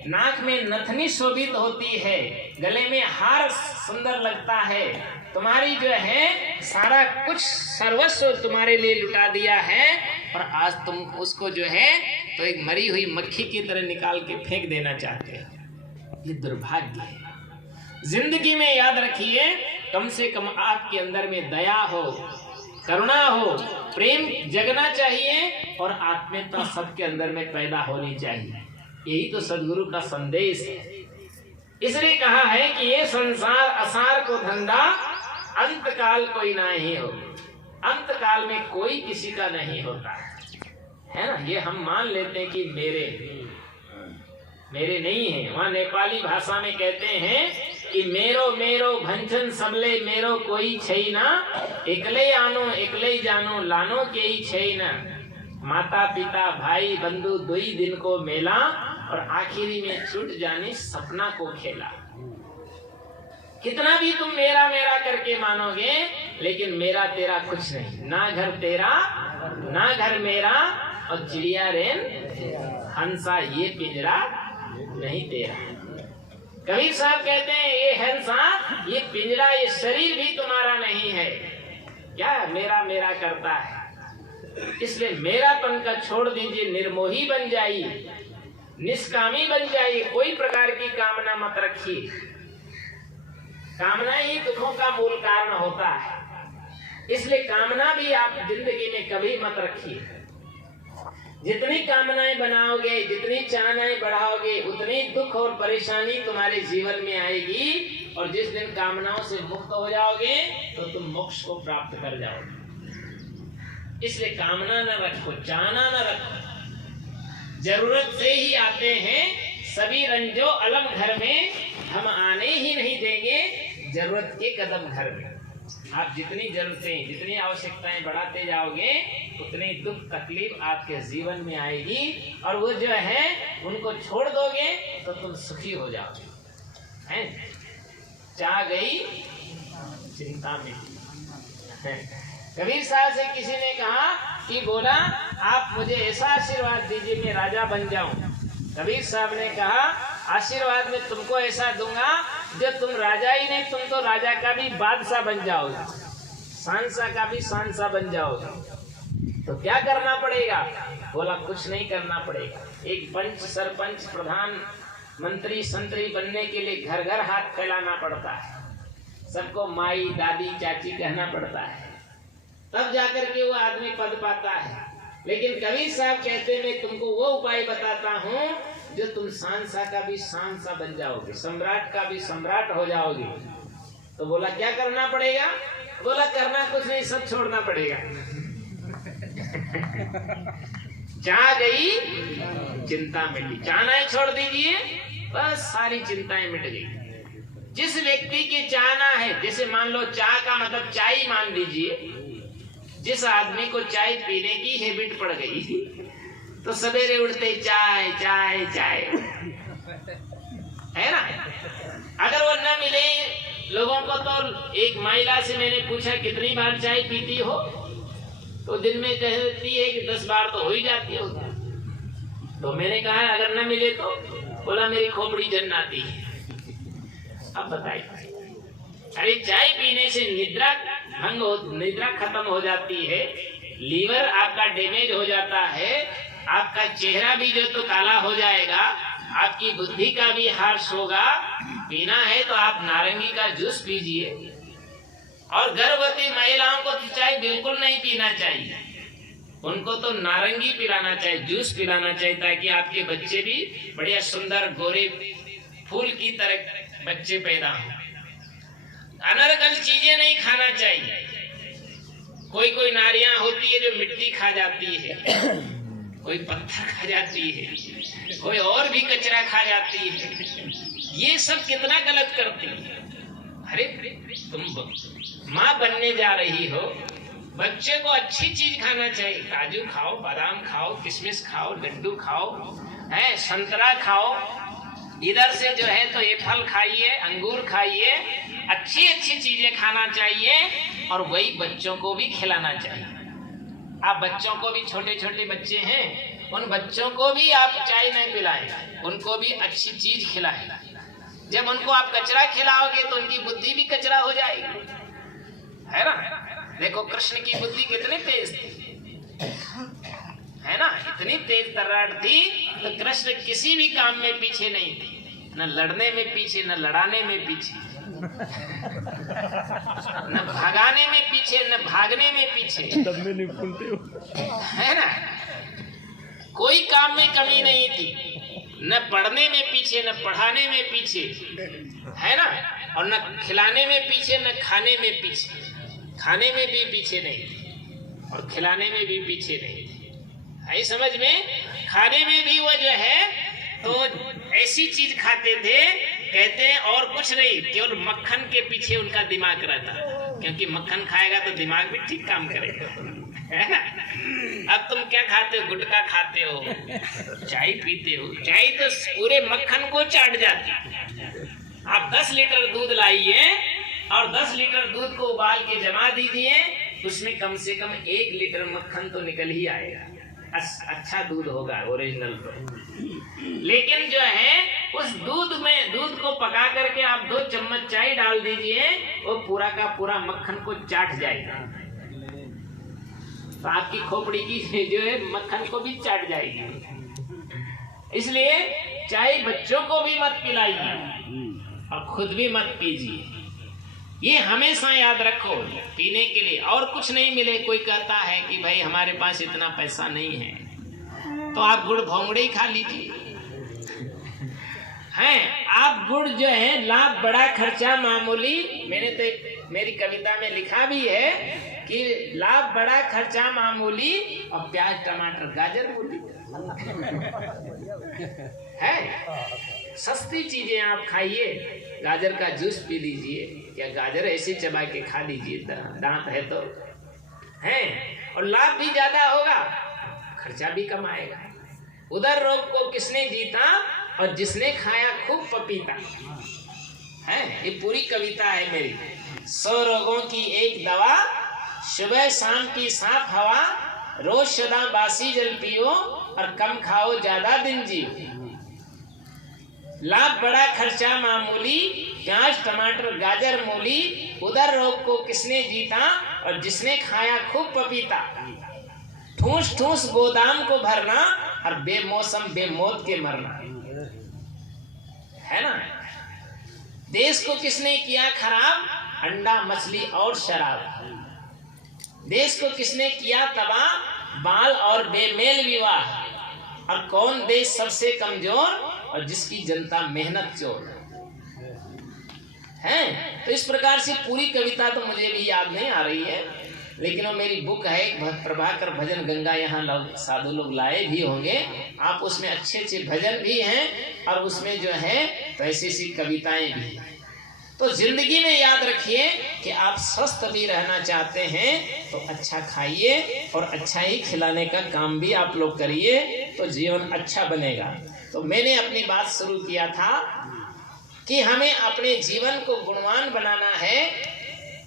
नाक में नथनी शोभित होती है, गले में हार सुंदर लगता है, तुम्हारी जो है सारा कुछ सर्वस्व तुम्हारे लिए लुटा दिया है, और आज तुम उसको जो है तो एक मरी हुई मक्खी की तरह निकाल के फेंक देना चाहते हो। ये दुर्भाग्य है। जिंदगी में याद रखिए, कम से कम आपके अंदर में दया हो, करुणा हो, प्रेम जगना चाहिए और आत्मीयता सबके अंदर में पैदा होनी चाहिए। यही तो सदगुरु का संदेश है। इसलिए कहा है कि ये संसार असार को धंधा, अंत काल कोई नहीं हो। अंत काल में कोई किसी का नहीं होता है ना। ये हम मान लेते हैं कि मेरे नहीं है। वहाँ नेपाली भाषा में कहते हैं कि मेरो मेरो भंचन सबले मेरो कोई छई ना, एकले आनो एकले जानो लानो के ही छई ना। माता पिता भाई बंधु दुई दिन को मेला, और आखिरी में छूट जाने सपना को खेला। कितना भी तुम मेरा मेरा करके मानोगे, लेकिन मेरा तेरा कुछ नहीं। ना घर तेरा ना घर मेरा, और चिड़िया रेन हंसा ये पिंजरा नहीं तेरा। कबीर साहब कहते हैं ये हंसा ये पिंजरा ये शरीर भी तुम्हारा नहीं है। क्या मेरा मेरा करता है। इसलिए मेरापन का छोड़ दीजिए, निर्मोही बन जाइए, निष्कामी बन जाइए। कोई प्रकार की कामना मत रखिए। कामना ही दुखों का मूल कारण होता है। इसलिए कामना भी आप जिंदगी में कभी मत रखिए। जितनी कामनाएं बनाओगे, जितनी चाहनाएं बढ़ाओगे, उतनी दुख और परेशानी तुम्हारे जीवन में आएगी। और जिस दिन कामनाओं से मुक्त हो जाओगे तो तुम मोक्ष को प्राप्त कर जाओगे। इसलिए कामना न रखो, चाहना न रखो। जरूरत से ही आते हैं सभी रंजो अलम घर में, हम आने ही नहीं देंगे जरूरत के कदम घर में। आप जितनी जरूरतें, जितनी आवश्यकताएं बढ़ाते जाओगे, उतनी दुख तकलीफ आपके जीवन में आएगी। और वो जो है उनको छोड़ दोगे तो तुम सुखी हो जाओगे। हैं? चाह गई चिंता मिटी। कबीर साहब से किसी ने कहा कि बोला आप मुझे ऐसा आशीर्वाद दीजिए मैं राजा बन जाऊं। कबीर साहब ने कहा आशीर्वाद में तुमको ऐसा दूंगा जो तुम राजा ही नहीं, तुम तो राजा का भी बादशाह बन जाओगे, शानशाह का भी शानशाह बन जाओगे। तो क्या करना पड़ेगा? बोला कुछ नहीं करना पड़ेगा। एक पंच सरपंच प्रधान मंत्री संतरी बनने के लिए घर घर हाथ फैलाना पड़ता है, सबको माई दादी चाची कहना पड़ता है, तब जाकर के वो आदमी पद पाता है। लेकिन कबीर साहब कहते मैं तुमको वो उपाय बताता हूँ जो तुम शानशाह का भी शानशाह बन जाओगे, सम्राट का भी सम्राट हो जाओगे। तो बोला क्या करना पड़ेगा? बोला करना कुछ नहीं, सब छोड़ना पड़ेगा। चाह गई चिंता मिटी, चाहनाएं छोड़ दीजिए, बस सारी चिंताएं मिट गई। जिस व्यक्ति की चाहना है, जैसे मान लो चाय का मतलब चाय मान लीजिए, जिस आदमी को चाय पीने की हैबिट पड़ गई तो सवेरे उठते चाय चाय चाय है ना। अगर वो न मिले लोगों को, तो एक महिला से मैंने पूछा कितनी बार चाय पीती हो, तो दिन में कहती है कि 10 बार तो हो ही जाती हो। तो मैंने कहा अगर न मिले तो? बोला मेरी खोपड़ी जन आती है। अब बताइए, अरे चाय पीने से निद्रा खत्म हो जाती है, लीवर आपका डैमेज हो जाता है, आपका चेहरा भी जो तो काला हो जाएगा, आपकी बुद्धि का भी हार्श होगा। पीना है तो आप नारंगी का जूस पीजिए। और गर्भवती महिलाओं को चाय बिल्कुल नहीं पीना चाहिए, उनको तो नारंगी पिलाना चाहिए, जूस पिलाना चाहिए, ताकि आपके बच्चे भी बढ़िया सुंदर गोरे फूल की तरह बच्चे पैदा हो। अनर्गल चीजें नहीं खाना चाहिए। कोई नारियां होती है जो मिट्टी खा जाती है, कोई पत्थर खा जाती है, कोई और भी कचरा खा जाती है। ये सब कितना गलत करती है। अरे तुम माँ बनने जा रही हो, बच्चे को अच्छी चीज खाना चाहिए। काजू खाओ, बादाम खाओ, किशमिश खाओ, लड्डू खाओ, है संतरा खाओ, इधर से जो है तो एप्पल खाइए, अंगूर खाइए, अच्छी अच्छी चीजें खाना चाहिए। और वही बच्चों को भी खिलाना चाहिए। आप बच्चों को भी, छोटे छोटे बच्चे हैं, उन बच्चों को भी आप चाय नहीं पिलाएं, उनको भी अच्छी चीज खिलाएं। जब उनको आप कचरा खिलाओगे तो उनकी बुद्धि भी कचरा हो जाएगी, है ना। देखो कृष्ण की बुद्धि कितनी तेज थी, है ना, इतनी तेज तर्रार थी। तो कृष्ण किसी भी काम में पीछे नहीं थे, न लड़ने में पीछे, न लड़ाने में पीछे, न भगाने में पीछे, न भागने में पीछे, नहीं भूलते हो, है ना। कोई काम में कमी नहीं थी, न पढ़ने में पीछे, न पढ़ाने में पीछे, है ना, और न खिलाने में पीछे, न खाने में पीछे। खाने में भी पीछे नहीं थे और खिलाने में भी पीछे नहीं थे। है समझ में? खाने में भी वो जो है तो ऐसी चीज खाते थे, कहते हैं और कुछ नहीं, केवल मक्खन के पीछे उनका दिमाग रहता, क्योंकि मक्खन खाएगा तो दिमाग भी ठीक काम करेगा, है ना। अब तुम क्या खाते हो? गुटखा खाते हो, चाय पीते हो, चाय तो पूरे मक्खन को चाट जाती। आप 10 लीटर दूध लाइए और 10 लीटर दूध को उबाल के जमा दीजिए, उसमें कम से कम 1 लीटर मक्खन तो निकल ही आएगा। अच्छा दूध होगा ओरिजिनल तो। लेकिन जो है उस दूध में, दूध को पका करके आप 2 चम्मच चाय डाल दीजिए, वो पूरा का पूरा मक्खन को चाट जाएगा। तो आपकी खोपड़ी की जो है मक्खन को भी चाट जाएगी। इसलिए चाय बच्चों को भी मत पिलाइए और खुद भी मत पीजिए। ये हमेशा याद रखो, पीने के लिए और कुछ नहीं मिले। कोई कहता है कि भाई हमारे पास इतना पैसा नहीं है, तो आप गुड़ भोंगड़े ही खा लीजिए। हैं आप गुड़ जो है लाभ बड़ा खर्चा मामूली। मैंने तो मेरी कविता में लिखा भी है कि लाभ बड़ा खर्चा मामूली और प्याज टमाटर गाजर मूली है। सस्ती चीजें आप खाइए, गाजर का जूस पी लीजिए या गाजर ऐसे चबा के खा लीजिए, दांत है तो है, और लाभ भी ज्यादा होगा, खर्चा भी कम आएगा। उधर रोग को किसने जीता और जिसने खाया खूब पपीता, है। ये पूरी कविता है मेरी। 100 रोगों की एक दवा, सुबह शाम की साफ हवा, रोज सदा बासी जल पियो और कम खाओ ज्यादा दिन जियो। लाभ बड़ा खर्चा मामूली, प्याज टमाटर गाजर मूली, उधर रोग को किसने जीता और जिसने खाया खूब पपीता। ठूस ठूस गोदाम को भरना और बेमौसम बेमौत के मरना, है ना। देश को किसने किया खराब, अंडा मछली और शराब। देश को किसने किया तबाह, बाल और बेमेल विवाह। और कौन देश सबसे कमजोर और जिसकी जनता मेहनत चोर, है। तो इस प्रकार से पूरी कविता तो मुझे भी याद नहीं आ रही है, लेकिन वो मेरी बुक है प्रभाकर भजन गंगा, यहाँ साधु लोग लाए भी होंगे। आप उसमें अच्छे अच्छे भजन भी हैं और उसमें जो है तो ऐसी ऐसी कविताएं भी हैं। तो जिंदगी में याद रखिए कि आप स्वस्थ भी रहना चाहते हैं तो अच्छा खाइए और अच्छा ही खिलाने का काम भी आप लोग करिए, तो जीवन अच्छा बनेगा। तो मैंने अपनी बात शुरू किया था कि हमें अपने जीवन को गुणवान बनाना है,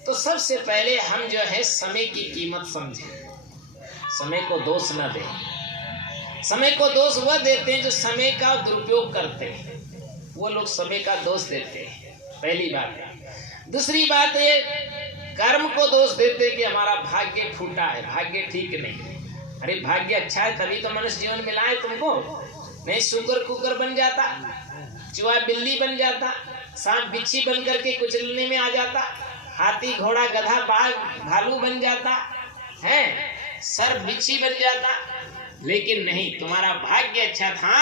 तो सबसे पहले हम जो है समय की कीमत समझें, समय को दोष न दें। समय को दोष वह देते हैं जो समय का दुरुपयोग करते हैं, वो लोग समय का दोष देते हैं, पहली बात है। दूसरी बात ये कर्म को दोष देते कि हमारा भाग्य फूटा है, भाग्य ठीक नहीं। अरे भाग्य अच्छा है तभी तो मनुष्य जीवन मिला है तुमको, नहीं सुकर कुकर बन जाता, चूहा बिल्ली बन जाता, सांप बिच्छी बन करके कुचलने में आ जाता, हाथी घोड़ा गधा बाघ भालू बन जाता है, सर्प बिच्छी बन जाता। लेकिन नहीं, तुम्हारा भाग्य अच्छा था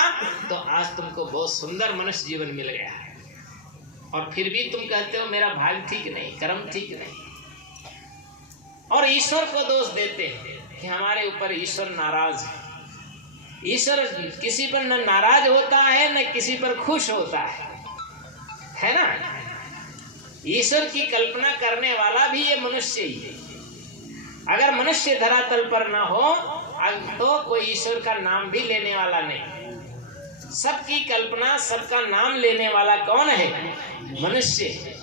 तो आज तुमको बहुत सुंदर मनुष्य जीवन मिल गया है, और फिर भी तुम कहते हो मेरा भाग्य ठीक नहीं, कर्म ठीक नहीं। और ईश्वर को दोष देते हैं कि हमारे ऊपर ईश्वर नाराज है। ईश्वर किसी पर न नाराज होता है न किसी पर खुश होता है ना। ईश्वर की कल्पना करने वाला भी ये मनुष्य ही है। अगर मनुष्य धरातल पर न हो तो कोई ईश्वर का नाम भी लेने वाला नहीं। सबकी कल्पना, सबका नाम लेने वाला कौन है? मनुष्य।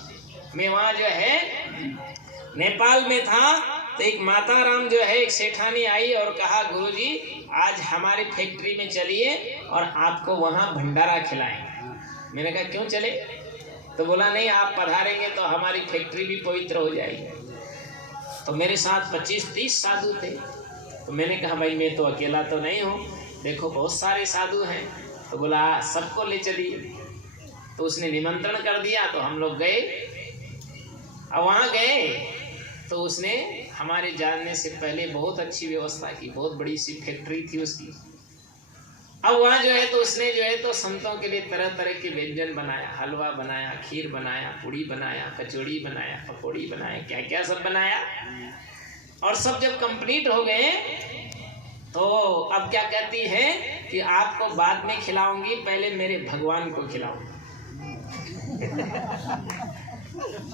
मैं वहां जो है नेपाल में था तो एक माता राम जो है एक सेठानी आई और कहा गुरुजी आज हमारी फैक्ट्री में चलिए और आपको वहां भंडारा खिलाएंगे। मैंने कहा क्यों चले? तो बोला नहीं, आप पधारेंगे तो हमारी फैक्ट्री भी पवित्र हो जाएगी। तो मेरे साथ 25-30 साधु थे। तो मैंने कहा भाई मैं तो अकेला तो नहीं हूँ, देखो बहुत सारे साधु हैं। तो बोला सबको ले चलिए। तो उसने निमंत्रण कर दिया तो हम लोग गए। अब वहाँ गए तो उसने हमारे जानने से पहले बहुत अच्छी व्यवस्था की, बहुत बड़ी सी फैक्ट्री थी उसकी। अब वहाँ जो है तो उसने जो है तो संतों के लिए तरह तरह के व्यंजन बनाया, हलवा बनाया, खीर बनाया, पूड़ी बनाया, कचौड़ी बनाया, पकौड़ी बनाया, क्या क्या सब बनाया। और सब जब कंप्लीट हो गए तो अब क्या कहती है कि आपको बाद में खिलाऊंगी, पहले मेरे भगवान को खिलाऊंगी।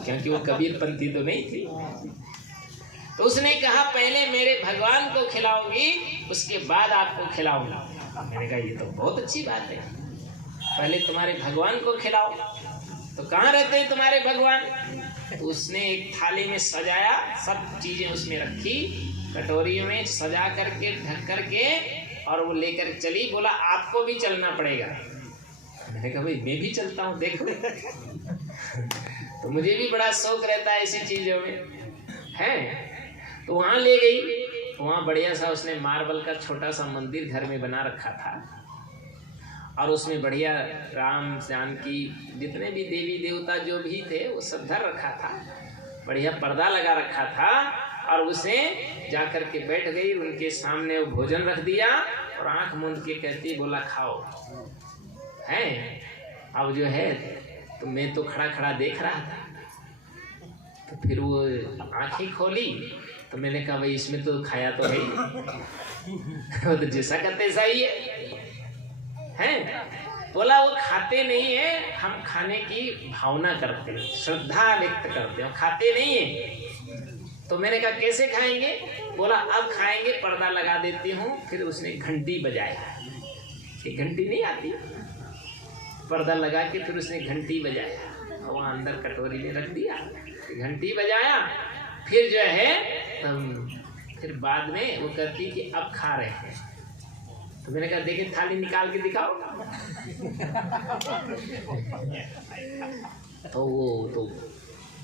क्योंकि वो कबीरपंथी तो नहीं थी। तो उसने कहा पहले मेरे भगवान को खिलाऊंगी, उसके बाद आपको खिलाऊंगा। मैंने कहा ये तो बहुत अच्छी बात है, पहले तुम्हारे भगवान को खिलाओ। तो कहाँ रहते हैं तुम्हारे भगवान? तो उसने एक थाली में सजाया, सब चीजें उसमें रखी, कटोरी में सजा करके ढक करके, और वो लेकर चली। बोला आपको भी चलना पड़ेगा। मैंने कहा भाई मैं भी चलता हूँ, देखो। तो मुझे भी बड़ा शौक रहता है ऐसी चीजों में, है। तो वहाँ ले गई। वहाँ बढ़िया सा उसने मार्बल का छोटा सा मंदिर घर में बना रखा था, और उसमें बढ़िया राम जानकी जितने भी देवी देवता जो भी थे वो सब धर रखा था, बढ़िया पर्दा लगा रखा था। और उसे जा कर के बैठ गई, उनके सामने वो भोजन रख दिया और आंख मूंद के कहती बोला खाओ, है। अब जो है तो मैं तो खड़ा खड़ा देख रहा था। तो फिर वो आंखें खोली तो मैंने कहा भाई इसमें तो खाया तो है वो तो जैसा का तैसा ही है। बोला वो खाते नहीं है, हम खाने की भावना करते हैं, श्रद्धा व्यक्त करते हैं, खाते नहीं है। तो मैंने कहा कैसे खाएंगे? बोला अब खाएंगे, पर्दा लगा देती हूँ। फिर उसने घंटी बजाया, एक घंटी नहीं आती, पर्दा लगा के फिर उसने घंटी बजाया, वहाँ अंदर कटोरी में रख दिया, घंटी बजाया। फिर जो है फिर बाद में वो कहती कि अब खा रहे हैं। तो मैंने कहा देखिए थाली निकाल के दिखाओ। तो वो तो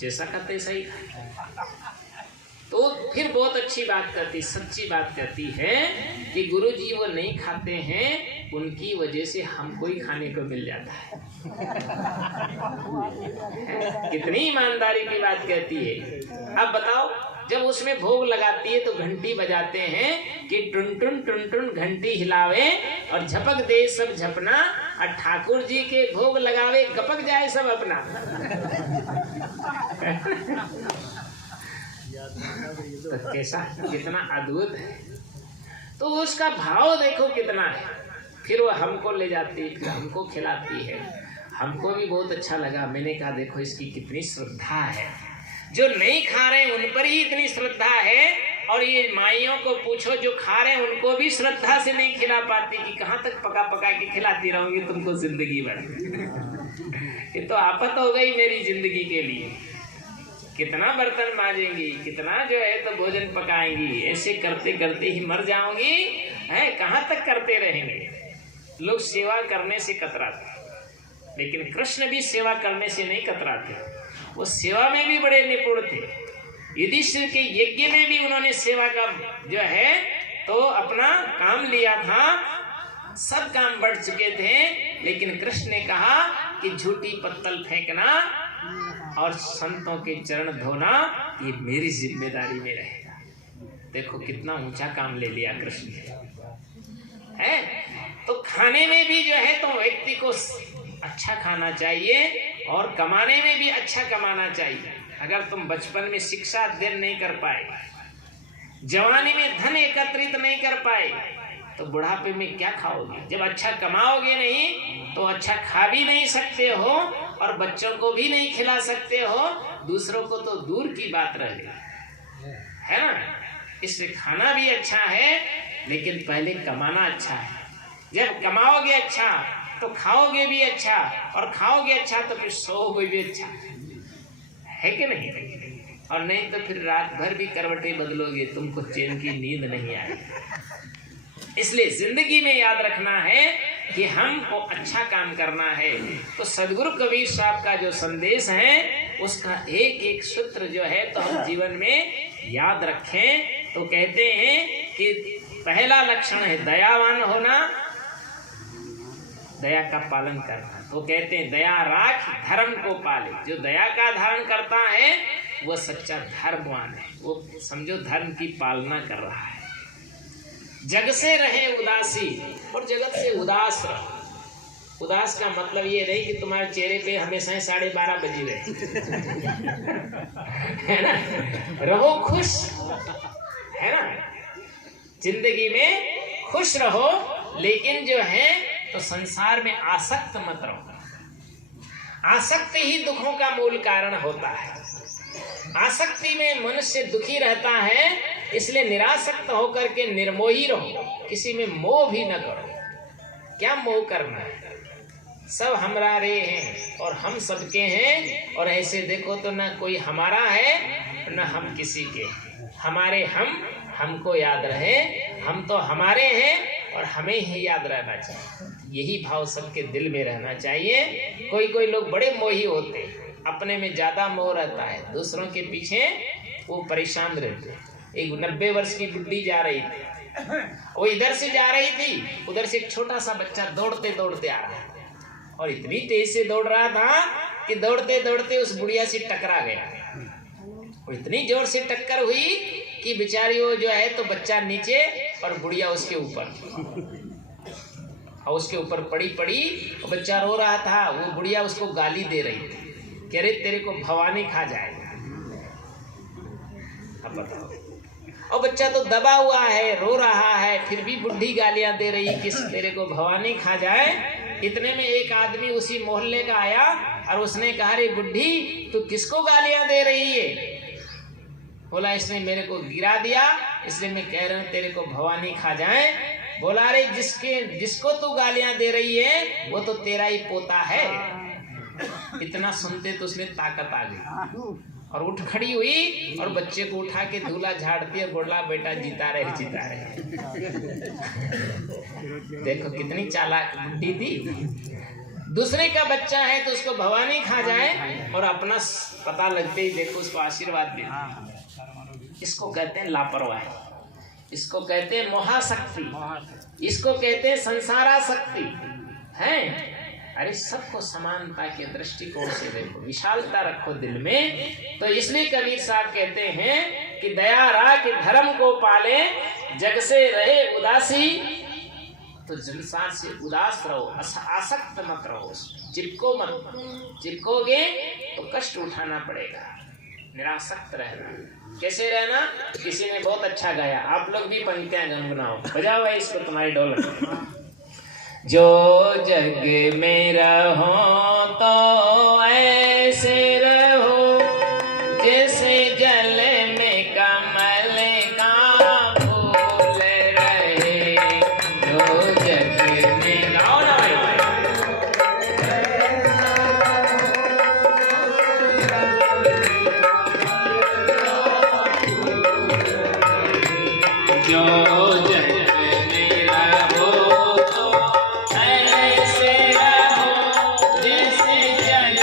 जैसा का तैसा ही था। तो फिर बहुत अच्छी बात करती, सच्ची बात करती है कि गुरुजी वो नहीं खाते हैं, उनकी वजह से हमको ही खाने को मिल जाता है। कितनी ईमानदारी की बात कहती है। अब बताओ जब उसमें भोग लगाती है तो घंटी बजाते हैं कि टुन टुन टुन टुन घंटी हिलावे और झपक दे सब झपना, और ठाकुर जी के भोग लगावे गपक जाए सब अपना। तो कैसा, कितना अद्भुत है। तो उसका भाव देखो कितना है। फिर वो हमको ले जाती है, फिर हमको खिलाती है, हमको भी बहुत अच्छा लगा। मैंने कहा देखो इसकी कितनी श्रद्धा है, जो नहीं खा रहे उन पर ही इतनी श्रद्धा है, और ये माइयों को पूछो जो खा रहे हैं उनको भी श्रद्धा से नहीं खिला पाती कि कहाँ तक पका पका के खिलाती रहूंगी तुमको जिंदगी भर। ये तो आफत हो गई मेरी जिंदगी के लिए। कितना बर्तन मांजेंगी, कितना जो है तो भोजन पकाएंगी, ऐसे करते करते ही मर जाऊंगी, है कहाँ तक करते रहेंगे। लोग सेवा करने से कतराते, लेकिन कृष्ण भी सेवा करने से नहीं कतराते। वो सेवा में भी बड़े निपुण थे। युधिष्ठिर के यज्ञ में भी उन्होंने सेवा का जो है तो अपना काम लिया था, सब काम बढ़ चुके थे, लेकिन कृष्ण ने कहा कि झूठी पत्तल फेंकना और संतों के चरण धोना ये मेरी जिम्मेदारी में रहेगा। देखो कितना ऊंचा काम ले लिया कृष्ण ने, है। तो खाने में भी जो है तो व्यक्ति को अच्छा खाना चाहिए और कमाने में भी अच्छा कमाना चाहिए। अगर तुम बचपन में शिक्षा अध्ययन नहीं कर पाए, जवानी में धन एकत्रित नहीं कर पाए, तो बुढ़ापे में क्या खाओगे? जब अच्छा कमाओगे नहीं तो अच्छा खा भी नहीं सकते हो और बच्चों को भी नहीं खिला सकते हो, दूसरों को तो दूर की बात रह गई, है ना। इससे खाना भी अच्छा है, लेकिन पहले कमाना अच्छा है। जब कमाओगे अच्छा तो खाओगे भी अच्छा, और खाओगे अच्छा तो फिर सोओगे भी अच्छा, है कि नहीं? और नहीं तो फिर रात भर भी करवटें बदलोगे, तुमको चैन की नींद नहीं आएगी। इसलिए जिंदगी में याद रखना है कि हमको अच्छा काम करना है। तो सदगुरु कबीर साहब का जो संदेश है उसका एक एक सूत्र जो है तो हम जीवन में याद रखें। तो कहते हैं कि पहला लक्षण है दयावान होना, दया का पालन करना। तो कहते हैं दया राख धर्म को पाले। जो दया का धारण करता है वह सच्चा धर्मवान है, वो समझो धर्म की पालना कर रहा है। जग से रहे उदासी, और जगत से उदास रहो। उदास का मतलब ये नहीं कि तुम्हारे चेहरे पे हमेशा 12:30 बजे रहे है ना। रहो खुश, है ना, जिंदगी में खुश रहो, लेकिन जो है तो संसार में आसक्त मत रहो। आसक्ति ही दुखों का मूल कारण होता है। आसक्ति में मनुष्य दुखी रहता है, इसलिए निरासक्त होकर के निर्मोही रहो। किसी में मोह भी न करो। क्या मोह करना है? सब हमारे हैं और हम सबके हैं, और ऐसे देखो तो ना कोई हमारा है ना हम किसी के। हमारे हमको याद रहे, हम तो हमारे हैं और हमें ही याद रहना चाहिए। यही भाव सबके दिल में रहना चाहिए। कोई लोग बड़े मोही होते, अपने में ज्यादा मोह रहता है, दूसरों के पीछे वो परेशान रहते। एक 90 वर्ष की बुढ़ी जा रही थी, वो इधर से जा रही थी, उधर से एक छोटा सा बच्चा दौड़ते दौड़ते आ रहा है, और इतनी तेज से दौड़ रहा था कि दौड़ते दौड़ते उस बुढ़िया से टकरा गया। और इतनी जोर से टक्कर हुई कि बेचारी वो जो है तो बच्चा नीचे और बुढ़िया उसके ऊपर, और उसके ऊपर पड़ी, और बच्चा रो रहा था। वो बुढ़िया उसको गाली दे रही थी, कह रहे तेरे को भवानी खा जाएगा। अब बताओ, और बच्चा तो दबा हुआ है, रो रहा है, फिर भी बुढ़ी गालियां दे रही कि तेरे को भवानी खा जाए। इतने में एक आदमी उसी मोहल्ले का आया और उसने कहा, रे बुढ़ी तू किसको गालियां दे रही है? बोला इसने मेरे को गिरा दिया, इसलिए मैं कह रहा हूँ तेरे को भवानी खा जाए। बोला रे जिसको तू गालियां दे रही है वो तो तेरा ही पोता है। इतना सुनते तो उसमें ताकत आ गई और उठ खड़ी हुई और बच्चे को उठा के धूला झाड़ती और बोला बेटा जीता रहे जीता रहे। देखो कितनी चालाक बुद्धि थी। दूसरे का बच्चा है तो उसको भवानी खा जाए और अपना पता लगते ही देखो उसको आशीर्वाद दे। इसको कहते हैं लापरवाही, इसको कहते हैं मोहाशक्ति, इसको कहते हैं संसाराशक्ति है। अरे सबको समानता के दृष्टिकोण से देखो, विशालता रखो दिल में। तो इसलिए कबीर साहब कहते हैं कि दया राख धर्म को पाले, जग से रहे उदासी। तो संसार से उदास रहो, आसक्त मत रहो, चिपको मत। चिपकोगे तो कष्ट उठाना पड़ेगा। निरासक्त रहना। कैसे रहना? किसी ने बहुत अच्छा गाया, आप लोग भी पंक्तियां गुनगुनाओ, बजाओ है इसको तुम्हारी ढोलक। जो जग में रहो तो ऐसे रहो जैसे जल में कमल का फूल रहे। जो जग में गाओ ना भाई। जो जग में रहो तो ऐसे रहो जैसे जल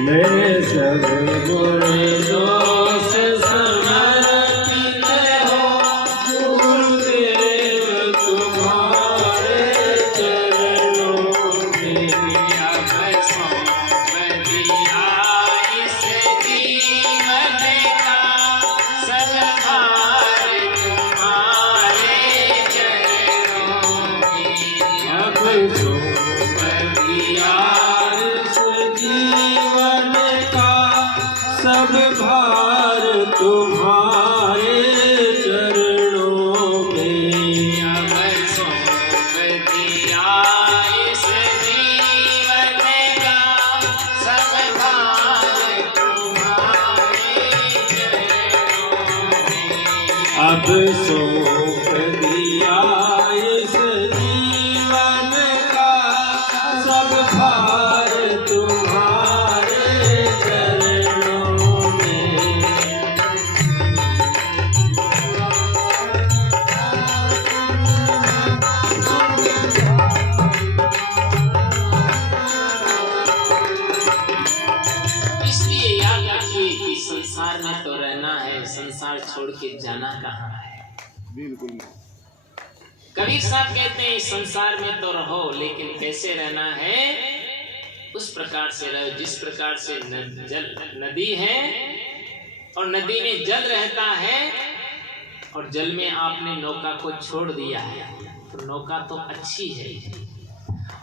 मेरे सब गुण दोष समर्पित हो गुरुदेव तुम्हारे चरणों में। अब सौंप दिया इस जीवन का सब भार तुम्हारे चरणों में। अब सौंप दिया इस जीवन का सब भार तुम्हारे चरणों में। अब सौंप दिया इस जीवन का सब भार तुम्हारे चरणों में। अब सौंप दिया इस जीवन का सब भार तुम्हारे चरणों में। इसलिए याद रखिए कि संसार में तो रहना है, संसार छोड़ के जाना कहाँ है। बिल्कुल। कबीर साहब कहते हैं इस संसार में तो रहो, लेकिन कैसे रहना है उस प्रकार से रहो जिस प्रकार से नदी है और नदी में जल रहता है और जल में आपने नौका को छोड़ दिया है तो नौका तो अच्छी है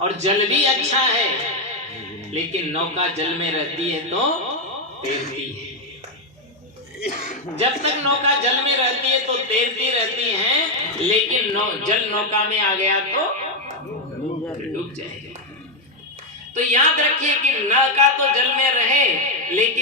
और जल भी अच्छा है, लेकिन नौका जल में रहती है तो तैरती है। जब तक नौका जल में रहती है तो तैरती रहती है, लेकिन जल नौका में आ गया तो डूब जाएगी। तो याद रखिए कि नौका तो जल में रहे लेकिन